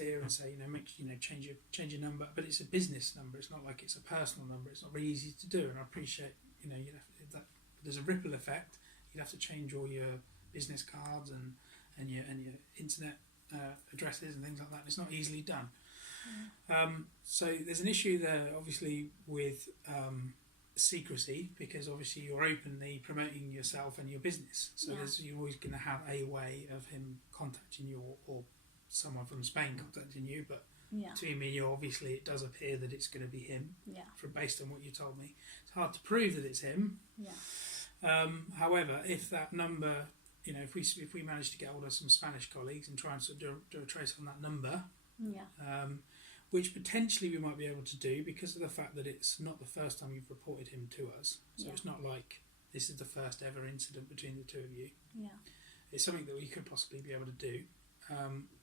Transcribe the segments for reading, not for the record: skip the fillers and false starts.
sincere and say, change your number, but it's a business number. It's not like it's a personal number. It's not very easy to do, and I appreciate, that there's a ripple effect. You'd have to change all your business cards and your internet addresses and things like that. It's not easily done. So there's an issue there, obviously, with secrecy, because obviously you're openly promoting yourself and your business. So you're always going to have a way of him contacting you, or someone from Spain contacting you. But to me, obviously, it does appear that it's going to be him. Based on what you told me, it's hard to prove that it's him. However, if that number, if we manage to get hold of some Spanish colleagues and try and sort of do a trace on that number, which potentially we might be able to do because of the fact that it's not the first time you've reported him to us. So it's not like this is the first ever incident between the two of you. It's something that we could possibly be able to do.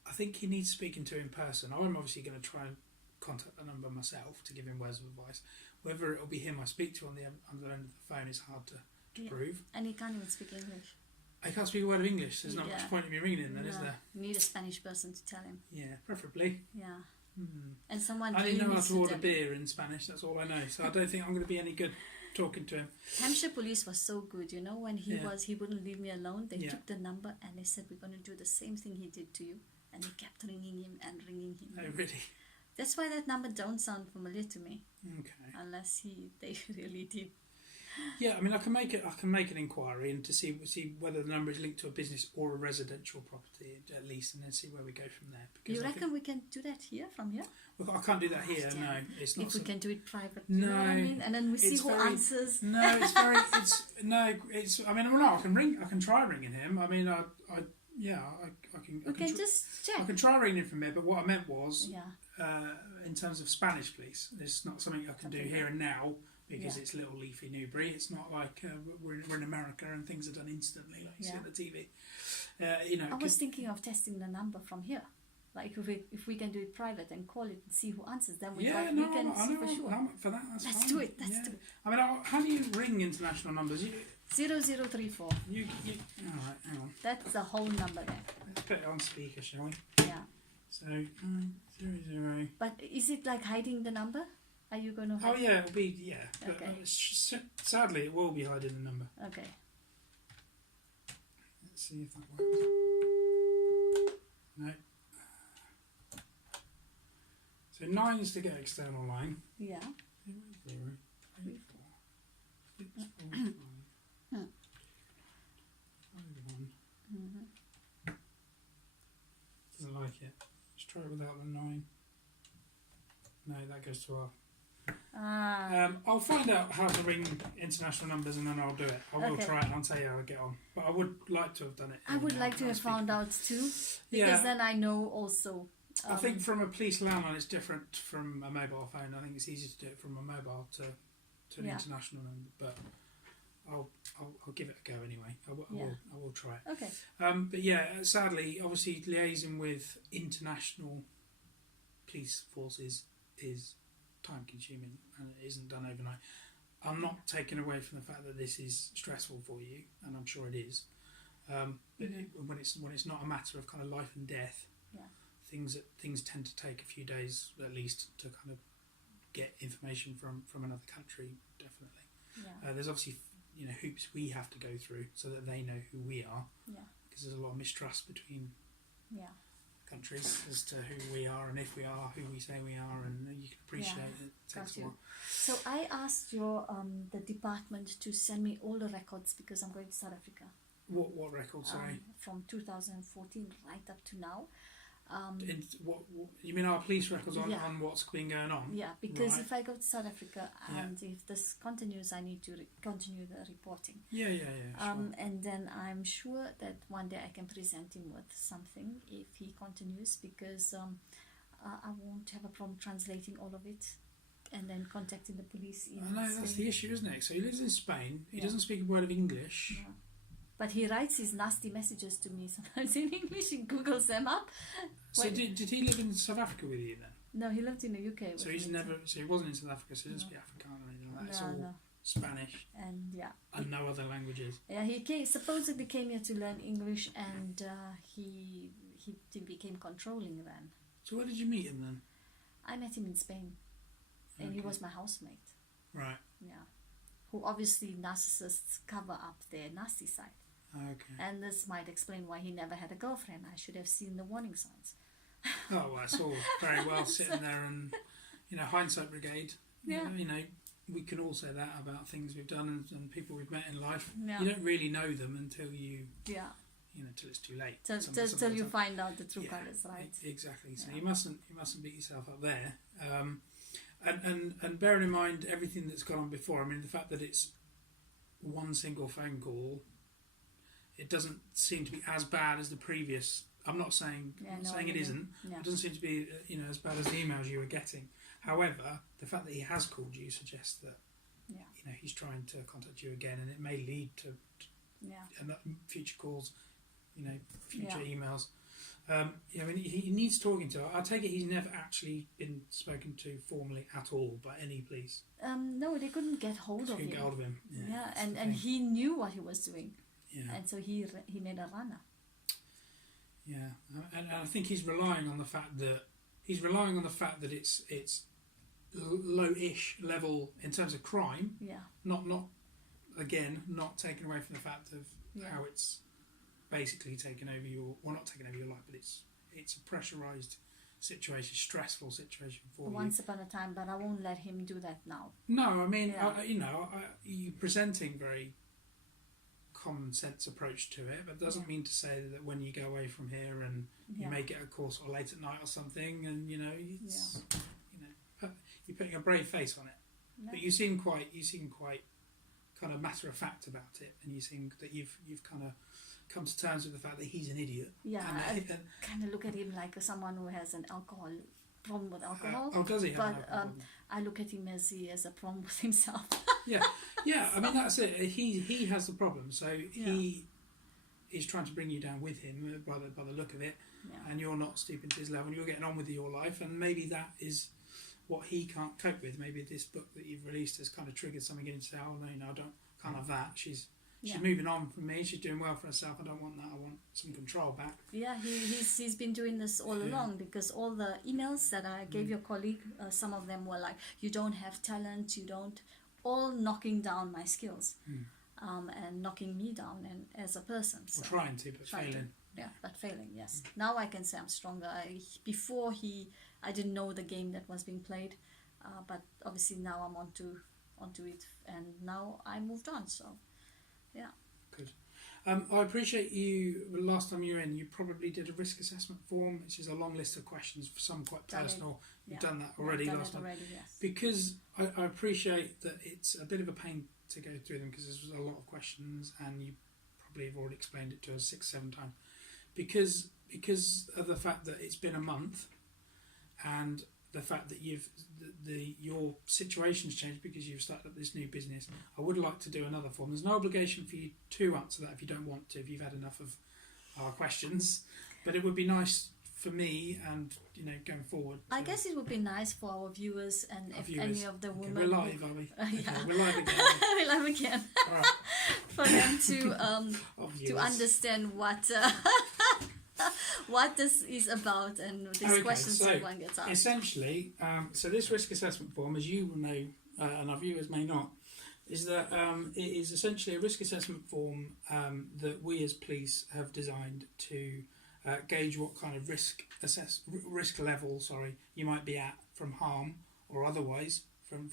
I think he needs speaking to in person. I'm obviously going to try and contact the number myself to give him words of advice. Whether it'll be him I speak to on the other end of the phone is hard to prove. And he can't even speak English. I can't speak a word of English. There's not much point in me ringing him then, is there? You need a Spanish person to tell him. Yeah, preferably. Yeah. And someone I didn't know how to order beer in Spanish, that's all I know. So I don't think I'm going to be any good talking to him. Hampshire police was so good, when he wouldn't leave me alone. They took the number and they said, we're going to do the same thing he did to you. And they kept ringing him and ringing him. Oh, really? That's why that number don't sound familiar to me. Okay. Unless they really did. Yeah, I mean, I can make an inquiry and to see whether the number is linked to a business or a residential property at least, and then see where we go from there. Because you reckon we can do that from here? Well, I can't do that here. No, it's not. If we can do it private, no, you know what I mean? And then we see who answers. No, it's very. I mean, I can ring. I can try ringing him. I mean, I can. We can just check. I can try ringing him from here, but what I meant was, in terms of Spanish police, it's not something I can do here and now. Because it's little leafy Newbury. It's not like we're in America and things are done instantly like you see on the TV. I was thinking of testing the number from here. Like if we can do it private and call it and see who answers, then we can see for sure. I'm up for that. Let's fine. do it. Let's do it. I mean, how do you ring international numbers? 0034. All right, hang on. That's the whole number there. Let's put it on speaker, shall we? Yeah. So 900. But is it like hiding the number? Are you going to hide? Oh yeah, it'll be But okay. Sadly, it will be hiding the number. Okay. Let's see if that works. No. So 9 is to get external line. Yeah. 0, 8, 4, 6, 4, 5, 5, 1. Doesn't like it. Let's try it without the 9. No, that goes to R. I'll find out how to ring international numbers and then I'll do it. I will try it and I'll tell you how I get on. But I would like to have done it. I would like to have found out too. Because then I know also. I think from a police landline it's different from a mobile phone. I think it's easier to do it from a mobile to an international number. But I'll give it a go anyway. I will try it. Okay. But sadly, obviously liaising with international police forces is time consuming and it isn't done overnight. I'm not taking away from the fact that this is stressful for you, and I'm sure it is. But when it's not a matter of kind of life and death, things tend to take a few days at least to kind of get information from another country. Definitely, there's obviously hoops we have to go through so that they know who we are. Because there's a lot of mistrust between countries as to who we are and if we are who we say we are, and you can appreciate it takes a while. So I asked your the department to send me all the records because I'm going to South Africa. What records? Sorry, from 2014 right up to now. What you mean our police records on what's been going on? Yeah, because if I go to South Africa and if this continues, I need to continue the reporting. Sure. And then I'm sure that one day I can present him with something if he continues, because I won't have a problem translating all of it and then contacting the police. I know that's the issue, isn't it? So he lives in Spain. He doesn't speak a word of English. Yeah. But he writes his nasty messages to me sometimes in English. He Googles them up. So did he live in South Africa with you then? No, he lived in the UK. So he wasn't in South Africa. So he doesn't speak Afrikaans or anything like that. It's all Spanish. And no other languages. Yeah, he supposedly came here to learn English, and he became controlling then. So where did you meet him then? I met him in Spain, and he Okay. was my housemate. Right. Yeah, who obviously narcissists cover up their nasty side, Okay. and this might explain why he never had a girlfriend. I should have seen the warning signs. Oh, well, it's all very well sitting there and, hindsight brigade. Yeah. We can all say that about things we've done and people we've met in life. Yeah. You don't really know them until Yeah. till it's too late. Till you find out the true colours, right? Exactly. So Yeah. you mustn't beat yourself up there. And bearing in mind everything that's gone on before. I mean, the fact that it's one single phone call, it doesn't seem to be as bad as the previous. I'm not saying it isn't. Yeah. It doesn't seem to be as bad as the emails you were getting. However, the fact that he has called you suggests that he's trying to contact you again, and it may lead to future calls, future emails. He needs talking to. I take it he's never actually been spoken to formally at all by any police. No, they couldn't get hold of him. Get hold of him. Yeah, and he knew what he was doing. Yeah. And so he made a runner. Yeah, and I think he's relying on the fact that it's low-ish level in terms of crime. Yeah. Not taken away from the fact of how it's basically taken over not taken over your life, but it's a pressurised situation, stressful situation for you. Once upon a time, but I won't let him do that now. No, I mean, you're presenting very common sense approach to it, but doesn't mean to say that when you go away from here and you may get a call sort of late at night or something, and you're putting a brave face on it. No. But you seem quite kind of matter of fact about it, and you seem that you've kind of come to terms with the fact that he's an idiot. Yeah, I kind of look at him like someone who has an problem with alcohol. Does he? But I look at him as he has a problem with himself. Yeah. I mean, that's it. He has the problem, so he is trying to bring you down with him by the look of it, and you're not stooping to his level. You're getting on with your life, and maybe that is what he can't cope with. Maybe this book that you've released has kind of triggered something in him to say, "Oh no, I can't have that." She's moving on from me. She's doing well for herself. I don't want that. I want some control back. Yeah, he's been doing this all along, because all the emails that I gave your colleague, some of them were like, "You don't have talent. You don't," all knocking down my skills, and knocking me down and as a person. So trying to, but failing. Yeah, but failing. Yes. Now I can say I'm stronger. Before I didn't know the game that was being played, but obviously now I'm onto it, and now I moved on. So. Yeah. Good. I appreciate you. The last time you were in, you probably did a risk assessment form, which is a long list of questions, for some quite personal. You've done that already last time. Yes. Because I appreciate that it's a bit of a pain to go through them, because there's a lot of questions, and you probably have already explained it to us 6-7 times. Because of the fact that it's been a month, and the fact that your situation's changed because you've started up this new business, I would like to do another form. There's no obligation for you to answer that if you don't want to, if you've had enough of our questions, but it would be nice for me, and going forward. I guess it would be nice for our viewers, and if any of the women. We're live, are we? Yeah. We're live again. We're live again. All right. For them to understand what this is about, and these questions that one gets asked. Essentially, so this risk assessment form, as you will know, and our viewers may not, is that it is essentially a risk assessment form that we as police have designed to gauge what kind of risk level you might be at from harm or otherwise from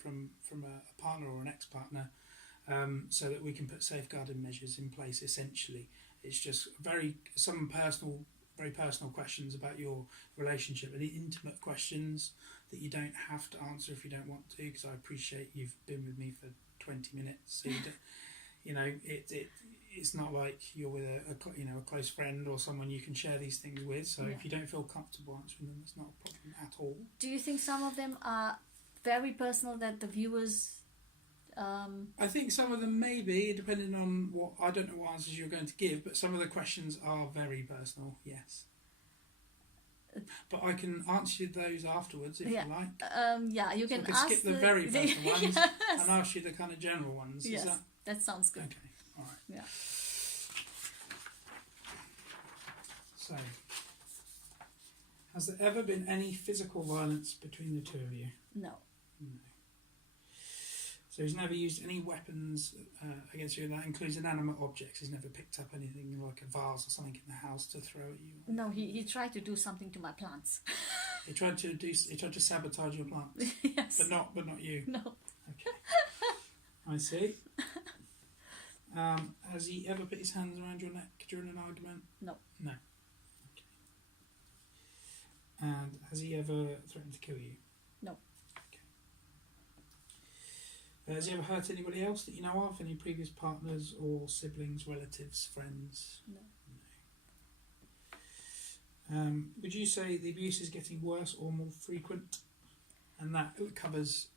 a partner or an ex-partner, so that we can put safeguarding measures in place. Essentially, it's just very personal questions about your relationship, and intimate questions that you don't have to answer if you don't want to, because I appreciate you've been with me for 20 minutes, so it's not like you're with a close friend or someone you can share these things with. So if you don't feel comfortable answering them, it's not a problem at all. Do you think some of them are very personal that the viewers? I think some of them may be, depending on I don't know what answers you're going to give, but some of the questions are very personal, yes. But I can answer those afterwards if you like. You can skip the very personal ones and ask you the kind of general ones. Yes, that sounds good. Okay, all right. Yeah. So, Has there ever been any physical violence between the two of you? No. No. So he's never used any weapons against you, and that includes inanimate objects. He's never picked up anything like a vase or something in the house to throw at you. No, he tried to do something to my plants. He tried to sabotage your plants. Yes. But not you. No. Okay. I see. Has he ever put his hands around your neck during an argument? No. No. Okay. And has he ever threatened to kill you? No. Has he ever hurt anybody else that you know of? Any previous partners or siblings, relatives, friends? No. Would you say the abuse is getting worse or more frequent? And that covers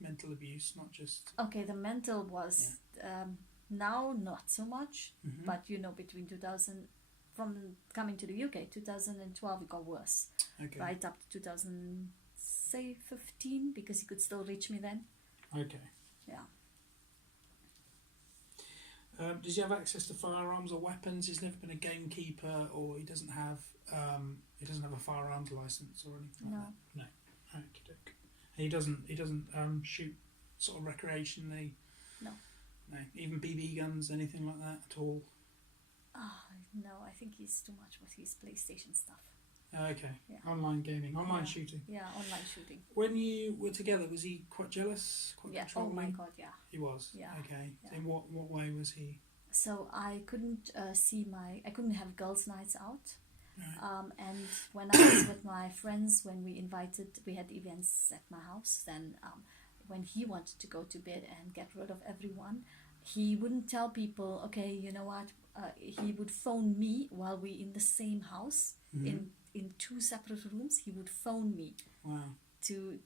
mental abuse, not just... Okay, the mental was now not so much, Mhm. but between 2000, from coming to the UK, 2012 it got worse, Okay. right up to 2015 because he could still reach me then. Okay. Yeah. Does he have access to firearms or weapons? He's never been a gamekeeper, or he doesn't have a firearms license or anything like that. No. Okey-doke. And he doesn't shoot sort of recreationally. No. No. Even BB guns, anything like that at all. No, I think he's too much with his PlayStation stuff. Okay. Yeah. Online gaming, online shooting. Yeah, online shooting. When you were together, was he quite jealous? Quite Yeah. Oh controlling? my God, yeah. He was. Yeah. Okay. Yeah. So in what way was he? So I couldn't I couldn't have girls' nights out. Right. And when I was with my friends, when we had events at my house, then when he wanted to go to bed and get rid of everyone, he wouldn't tell people, okay, you know what, he would phone me while we in the same house, Mhm. in two separate rooms. He would phone me Wow. to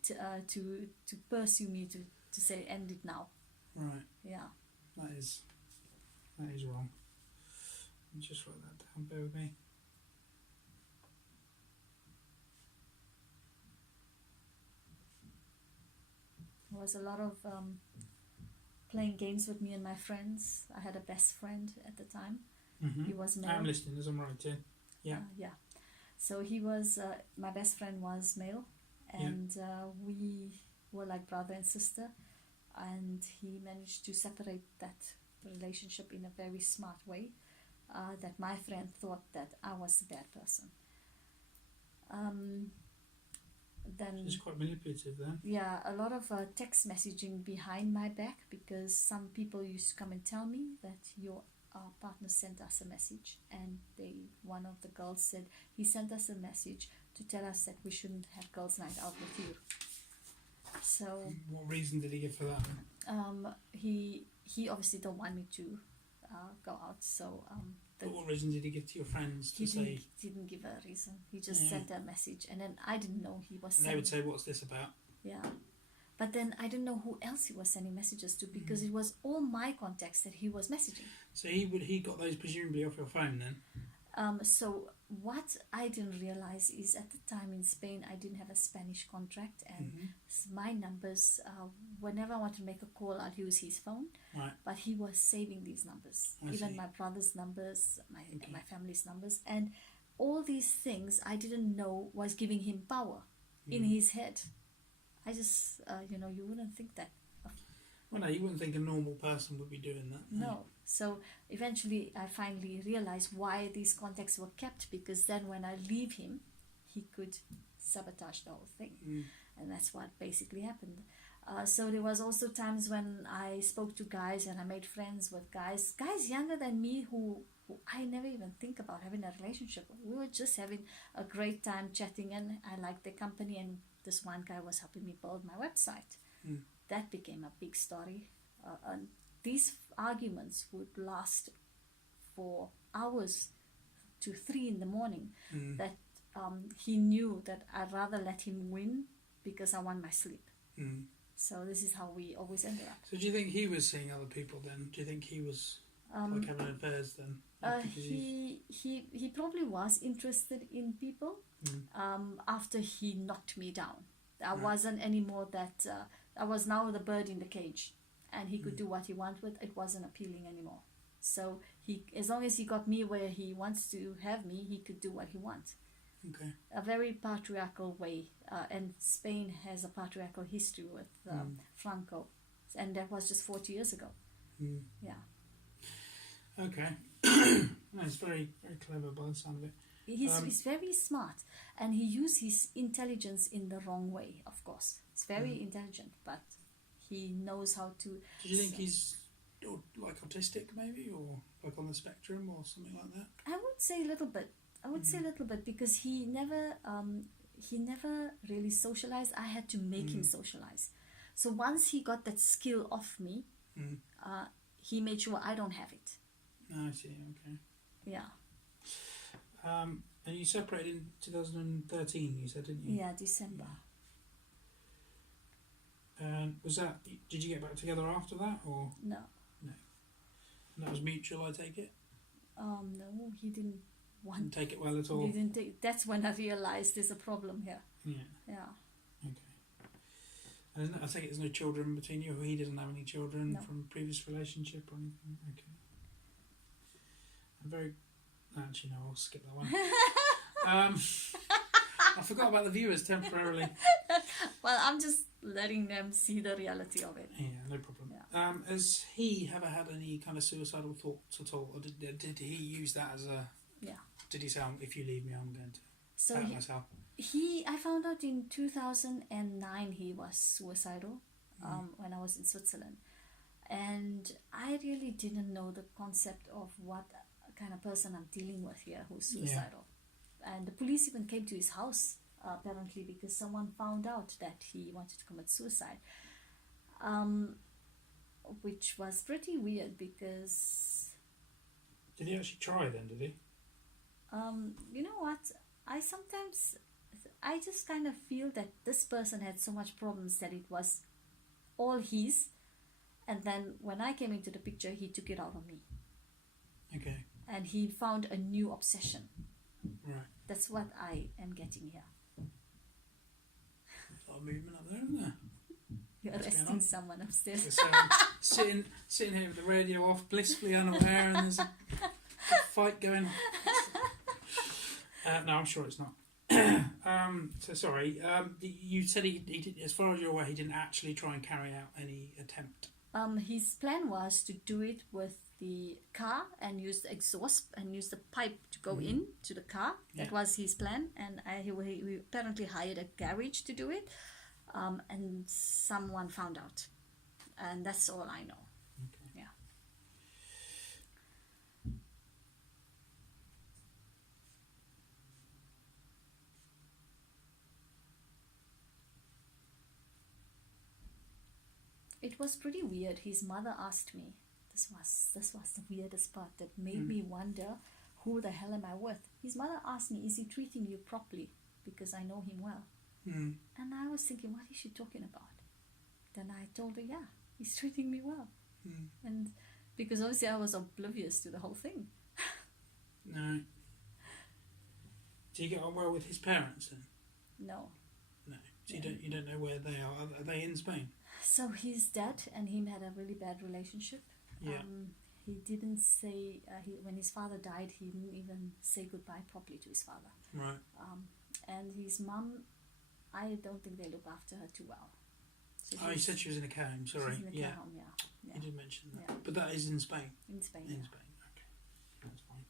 pursue me to say end it now. Right. Yeah. That is wrong. Let me just write that down. Bear with me. There was a lot of playing games with me and my friends. I had a best friend at the time. Mm-hmm. He was male. I'm listening as I'm writing. Yeah. Yeah. So he was, my best friend was male, and we were like brother and sister, and he managed to separate that relationship in a very smart way, that my friend thought that I was the bad person. Then She's quite manipulative then. yeah, a lot of text messaging behind my back, because some people used to come and tell me that your partner sent us a message, and one of the girls said he sent us a message to tell us that we shouldn't have girls' night out with you. So What reason did he give for that then? he obviously don't want me to go out. So But what reason did he give to your friends to he say? didn't give a reason. He just Yeah. sent a message, and then I didn't know he was. And they would say, "What's this about?" Yeah. But then I didn't know who else he was sending messages to, because it was all my contacts that he was messaging. So he got those presumably off your phone then. So what I didn't realize is at the time in Spain I didn't have a Spanish contract, and my numbers, whenever I want to make a call, I'd use his phone. Right. But he was saving these numbers, I even see. my brother's numbers, my family's numbers, and all these things I didn't know was giving him power in his head. I just, you wouldn't think that. Well, no, you wouldn't think a normal person would be doing that. No. So eventually I finally realized why these contacts were kept, because then when I leave him, he could sabotage the whole thing. And that's what basically happened. So there was also times when I spoke to guys and I made friends with guys younger than me who I never even think about having a relationship with. We were just having a great time chatting, and I liked their company, and this one guy was helping me build my website. That became a big story. And these arguments would last for hours to 3 a.m. That he knew that I'd rather let him win because I want my sleep. So this is how we always ended up. So do you think he was seeing other people then? Do you think he was like having affairs then? He probably was interested in people after he knocked me down. I wasn't anymore that... I was now the bird in the cage, and he could do what he wanted with. It wasn't appealing anymore. So as long as he got me where he wants to have me, he could do what he wants. Okay. A very patriarchal way, and Spain has a patriarchal history with Franco, and that was just 40 years ago. Mm. Yeah. Okay. No, it's very, very clever by the sound of it. He's very smart, and he used his intelligence in the wrong way, of course. It's very intelligent, but he knows how to... Do you think he's like autistic maybe, or like on the spectrum or something like that? I would say a little bit. Say a little bit, because he never really socialized. I had to make him socialize. So once he got that skill off me, he made sure I don't have it. Oh, I see. Okay. Yeah. And you separated in 2013, you said, didn't you? Yeah, December. And was that? Did you get back together after that, or No. no? And that was mutual, I take it. No, he didn't want. Didn't take it well at all. He didn't take. That's when I realized there's a problem here. Yeah. Yeah. Okay. And I take it there's no children between you. He doesn't have any children No. from previous relationship or anything. Okay. I'm very. Actually, no. I'll skip that one. I forgot about the viewers temporarily. Well, I'm just letting them see the reality of it. Yeah, no problem. Yeah. Has he ever had any kind of suicidal thoughts at all, or did he use that as a? Yeah. Did he say, "If you leave me, I'm going to So hurt myself"? I found out in 2009 he was suicidal when I was in Switzerland, and I really didn't know the concept of what kind of person I'm dealing with here who's suicidal. And the police even came to his house apparently because someone found out that he wanted to commit suicide, which was pretty weird because Did he actually try then? Did he? you know what, I just kind of feel that this person had so much problems that it was all his, and then when I came into the picture he took it out on me. Okay. And he found a new obsession. Right. That's what I am getting here. A lot of movement up there, isn't there? You're What's going arresting on? someone upstairs. So sitting here with the radio off, blissfully unaware, and there's a fight going. No, I'm sure it's not. So sorry. You said he did, as far as you're aware, he didn't actually try and carry out any attempt. His plan was to do it with the car and use the exhaust and use the pipe to go in to the car. That was his plan, and he apparently hired a garage to do it, and someone found out, and that's all I know. Okay. Yeah. It was pretty weird. His mother asked me. This was the weirdest part that made me wonder, who the hell am I with? His mother asked me, is he treating you properly? Because I know him well. And I was thinking, what is she talking about? Then I told her, yeah, he's treating me well. And because obviously I was oblivious to the whole thing. No. Do you get on well with his parents then? No. No. So you don't know where they are. Are they in Spain? So his dad and him had a really bad relationship. Yeah. He didn't say, when his father died, he didn't even say goodbye properly to his father. Right. And his mum, I don't think they look after her too well. So You said she was in a care home, sorry. She's in a care home, yeah. You did mention that. Yeah. But that is in Spain? In Spain, In yeah. Spain, okay. That's fine.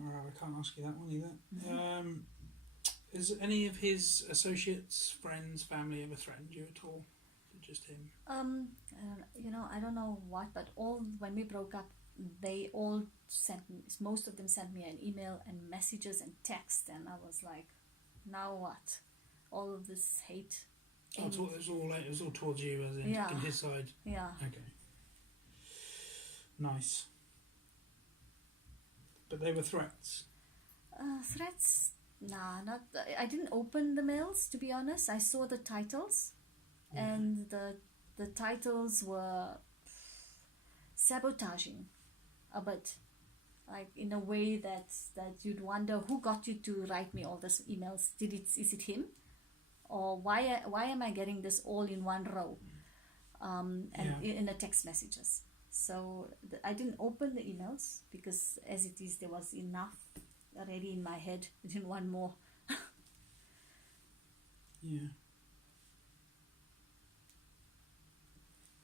Alright, I can't ask you that one either. Has any of his associates, friends, family ever threatened you at all? Just him? I don't know what, but when we broke up, they all sent me, most of them sent me an email and messages and text, and I was like, now what? All of this hate. It was all towards you, as in his side? Yeah. Okay. Nice. But they were threats? Threats? Nah, not. I didn't open the mails, to be honest. I saw the titles, and the titles were sabotaging a bit, like in a way that you'd wonder who got you to write me all these emails. Is it him, or why am I getting this all in one row, in the text messages? So I didn't open the emails because as it is, there was enough already in my head. I didn't want more. Yeah.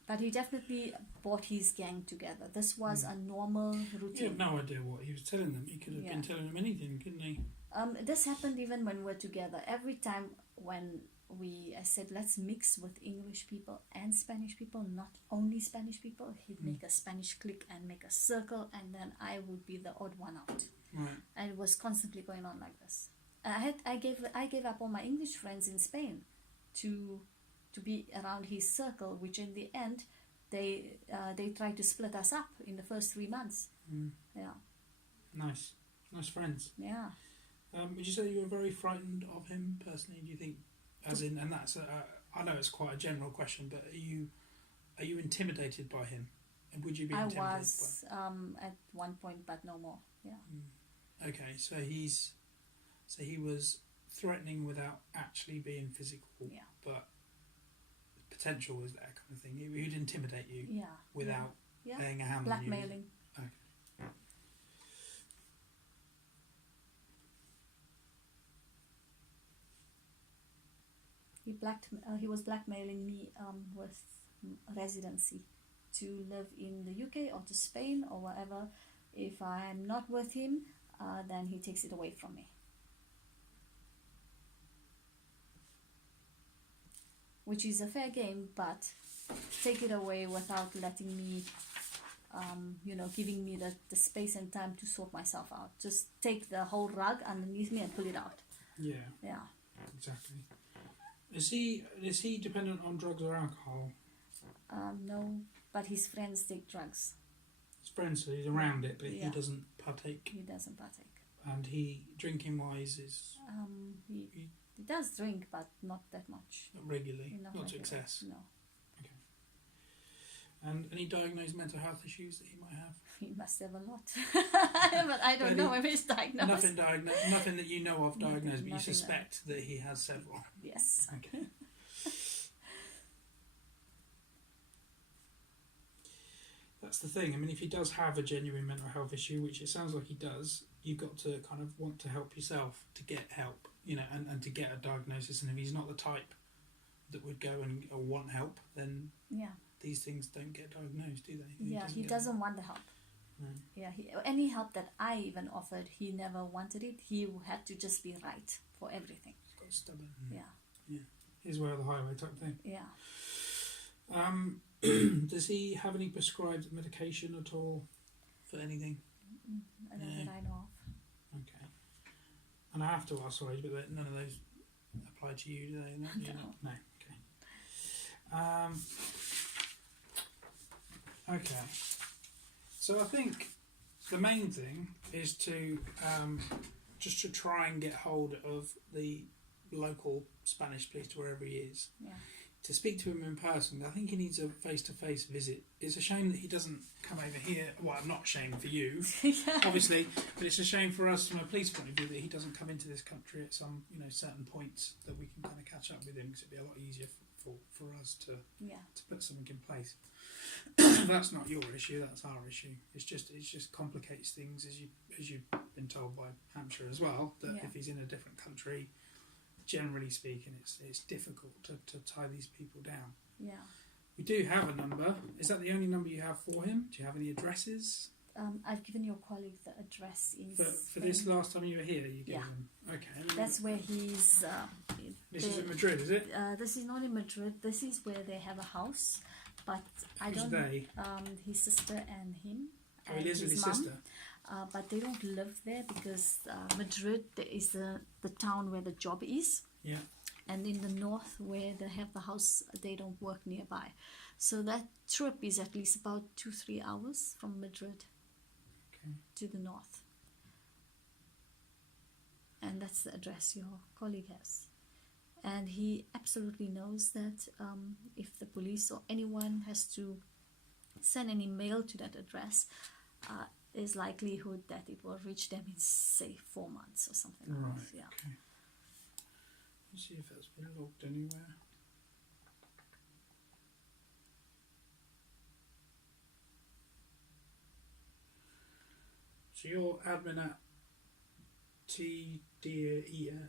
But he definitely brought his gang together. This was a normal You routine. have no idea what he was telling them. He could have been telling them anything, couldn't he? This happened even when we're together. Every time when I said, let's mix with English people and Spanish people, not only Spanish people, he'd make a Spanish clique and make a circle, and then I would be the odd one out. Right. And it was constantly going on like this. I gave up all my English friends in Spain to be around his circle, which in the end they tried to split us up in the first 3 months. Yeah. Nice friends. Yeah. Would you say you were very frightened of him personally? Do you think, as in, and that's I know it's quite a general question, but are you intimidated by him? And would you be intimidated? I was at one point, but no more. Yeah. Okay, so he was threatening without actually being physical. Yeah. But potential was there, kind of thing. He'd intimidate you. Yeah. Without yeah. laying a hand Blackmailing. on you. Okay. He was blackmailing me with residency to live in the UK or to Spain or wherever. If I'm not with him, then he takes it away from me. Which is a fair game, but take it away without letting me, giving me the space and time to sort myself out. Just take the whole rug underneath me and pull it out. Yeah. Yeah. Exactly. Is he dependent on drugs or alcohol? No, but his friends take drugs. His friends, so he's around it, but Yeah. he doesn't partake. He doesn't partake. And he, drinking wise, is He does drink, but not that much. not regularly, not to regularly. excess. No. Okay. And any diagnosed mental health issues that he might have? He must have a lot. But I don't know if he's diagnosed. Nothing that you know of diagnosed, but you nothing suspect that he has several. Yes. Okay. That's the thing. I mean, if he does have a genuine mental health issue, which it sounds like he does, you've got to kind of want to help yourself to get help, and to get a diagnosis. And if he's not the type that would go and or want help, then these things don't get diagnosed, do they? He doesn't want the help. No. Yeah, any help that I even offered, he never wanted it. He had to just be right for everything. He's got stubborn. Yeah. His way or the highway type thing. Yeah. Does he have any prescribed medication at all for anything? That I know of. Okay. And I have to ask, sorry, but none of those apply to you, do they? No. Okay. Okay. So I think the main thing is to just to try and get hold of the local Spanish police to wherever he is. Yeah. To speak to him in person. I think he needs a face-to-face visit. It's a shame that he doesn't come over here. Well, not a shame for you, obviously, but it's a shame for us from a police point of view that he doesn't come into this country at some certain points that we can kind of catch up with him, because it'd be a lot easier for us to put something in place. That's not your issue. That's our issue. It just complicates things, as you've been told by Hampshire as well. That if he's in a different country, generally speaking, it's difficult to tie these people down. Yeah. We do have a number. Is that the only number you have for him? Do you have any addresses? I've given your colleague the address in for this last time you were here. You gave him. Okay. That's where he's. This is in Madrid, is it? This is not in Madrid. This is where they have a house, but I Who's don't. they? His sister and him. Oh, he lives with his mum. sister. But they don't live there because Madrid is the town where the job is. Yeah. And in the north, where they have the house, they don't work nearby. So that trip is at least about 2-3 hours from Madrid to the north. And that's the address your colleague has. And he absolutely knows that if the police or anyone has to send any mail to that address, there's likelihood that it will reach them in, say, 4 months or something like that. Yeah. Okay. Let's see if that's been logged anywhere. So you're admin at TDEA.